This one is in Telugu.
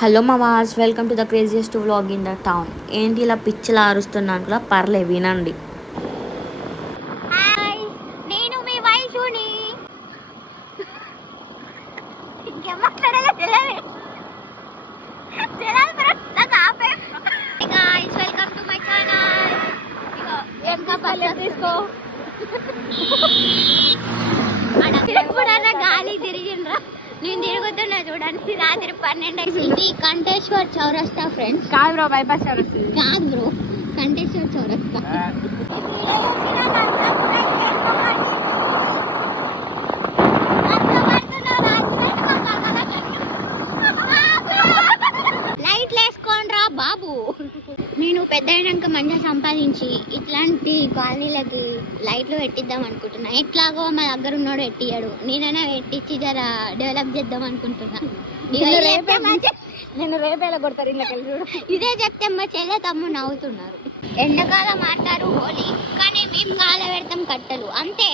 హలో మావాస్, welcome to the craziest vlog in the town. ఏంటి ఇలా పిచ్చిలా అరుస్తున్నాను కూడా పర్లే వినండి. హాయ్, నేను మీ వైషుని. ఇంకేం మాట్లాడాలో తెలియదు. Guys, welcome to my channel. ఇంకా పల్లె తీసుకో. ఎప్పుడన్నా గాలి తిరిగిండ్రా? నేను తిరుగుతున్నా చూడండి. రాత్రి 12 అయింది. కంటేశ్వర్ చౌరస్తా ఫ్రెండ్స్. కాదు బ్రో, బైపాస్ చౌరస్తా. కాదు బ్రో, కంటేశ్వర్ చౌరస్తా. లైట్లు వేసుకోండ్రా బాబు. నేను పెద్ద అయినాక మంచిగా సంపాదించి ఇట్లాంటి కాలనీలకి లైట్లు పెట్టిద్దాం అనుకుంటున్నా. ఎట్లాగో మా దగ్గర ఉన్నాడు ఎట్టియాడు, నేనైనా పెట్టించి జర డెవలప్ చేద్దాం అనుకుంటున్నా. నేను రేపేలా కొడతారు ఇళ్ళకి చూడు. ఇదే చెప్తే మా చెల్లె తమ్ముడు నవ్వుతున్నారు. ఎండాకాలం ఆడతారు హోలీ, కానీ మేము గాల పెడతాం కట్టలు. అంతే,